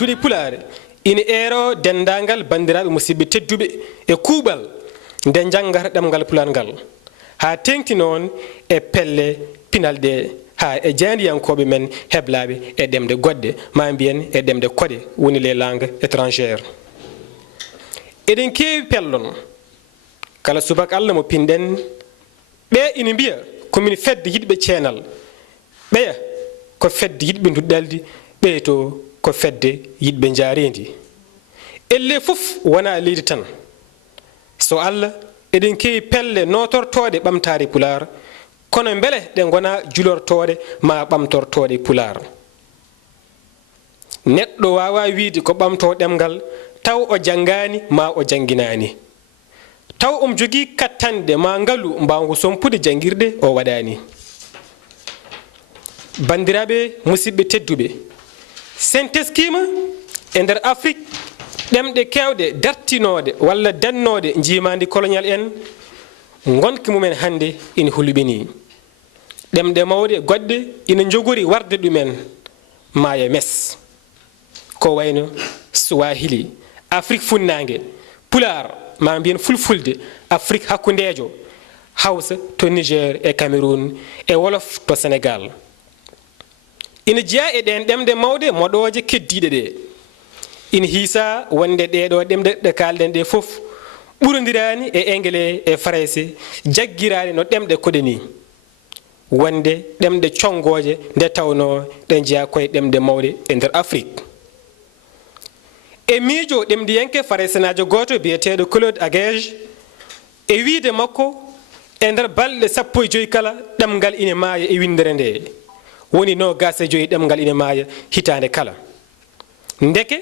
addude pulaare ina eero dendangal bandiraɓe musidɓe tedduɓe e kuuɓal nde janggata ɗemgal pular ngal ha tengti noon e pelle pinalɗe ha e jaandiyankoɓe men heblaɓe e ɗemde goɗɗe ma mbiyen e ɗemde koɗe woni les langues étrangères. eɗen keewi pellon kala subaka Allah mo pinɗen ɓe ina mbiya komin fedde yiɗɓe ceenal ɓeya ko fedde yiɗɓe duɗɗaldi ɓeyto ko fedde yiɗɓe jaarendi elle fof wona leydi tan so Allah eɗen keewi pelle notortoɗe ɓamtare pular kono beele ɗe gona julortoɗe ma ɓamtortoɗe pular neɗɗo wawa wiide ko ɓamto ɗemgal taw o janggani ma o jangguinani taw omo jogui kattanɗe ma ngaalu mbawngu sompude janguirɗe o waɗani. bandiraɓe musidɓe tedduɓe sen teskima e nder Afrique ɗemɗe kewɗe dartinode walla dannode jimadi colonial en gonki mumen hande ina hulɓini ɗemɗe mawɗe goɗɗe ina jogori warde ɗumen maayo mes ko wayno Swahili Afrique funnague pular ma mbiyen fulfulde Afrique hakkudejo Hausa to Niger e Cameroun e wolof to Sénégal ina jeeya e ɗen ɗemɗe mawɗe moɗoje keddiɗe ɗe ina hiisa wonde ɗeɗo ɗemɗe ɗe kalɗen ɗe fof ɓurodirani e anglais e français jaggirani no ɗemɗe koɗe ni wonde ɗemɗe congoje nde tawno ɗe jeeya koye ɗemɗe mawɗe e nder Afrique. e miijo ɗemɗiyanke faransenajo goto biyeteɗo Claude Agege e wiide makko e nder balɗe 15 kala ɗemgal ina maaya e windere nde woni no gase joyi ɗemgal ina maaya hitande kala ndeke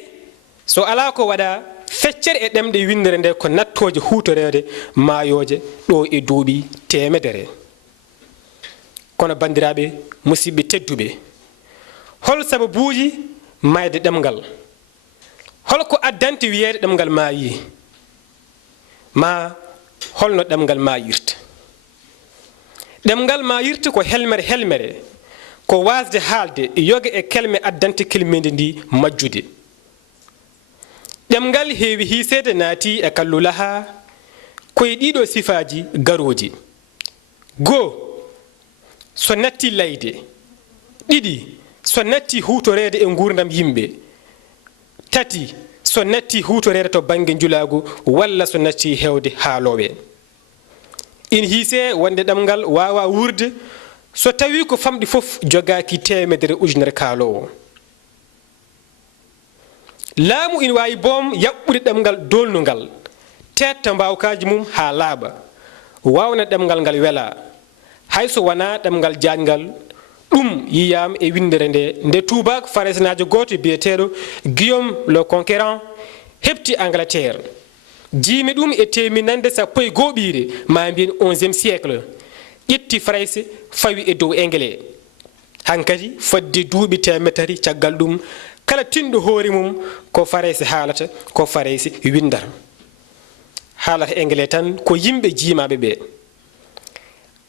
so ala ko waɗa feccere e ɗemɗe windere nde ko nattoje hutorede maayoje ɗo e duuɓi temedere. kono bandiraɓe musidɓe tedduɓe hol sababuji mayde ɗemgal holko addanti wiyeede ɗemgal maayi ma holno ɗemgal maayirta. ɗemgal maayirta ko helmere ko wasde haalde yoga e kelme addante kelmede ndi majjude. ɗemgal heewi hiisede naati e kallulaha koye ɗiɗo sifaji garoji goo so natti layde ɗiɗi so natti hutorede e gurdam yimɓe tati so natti hutorede to banggue julagu walla so natti hewde haaloɓe. in hiise wonde ɗemgal wawa wurde so tawi ko famɗi fof jogaki temedere ujunere kaalowo. laamu ina wawi boom yaɓɓude ɗemgal dolnugal tetta mbawkaji mum ha laaɓa wawna ɗemgal ngal weela hayso wona ɗemgal jangal ɗum yiyama e windere nde tubak faransenajo goto biyeteɗo Guillaume le Conquérant heɓti Angleterre jiimi ɗum e teminande 11 ɓiire ma mbiyen 11e siècle ƴetti France fawi e dow anglais hankkadi fodde duuɓi temetati caggal ɗum kala tinɗo hoore mum ko farayse haalata ko farayse windata haalata anglais tan ko yimɓe jiimaɓe ɓe.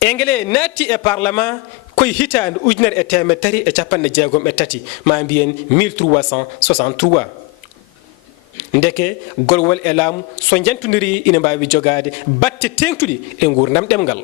anglais naatti e parlement koye hitande 1363 ma mbiyen 1363 ndeke golwol e laamu so jantodiri ina mbawi jogade batte tengtuɗe e gurdam ɗemgal.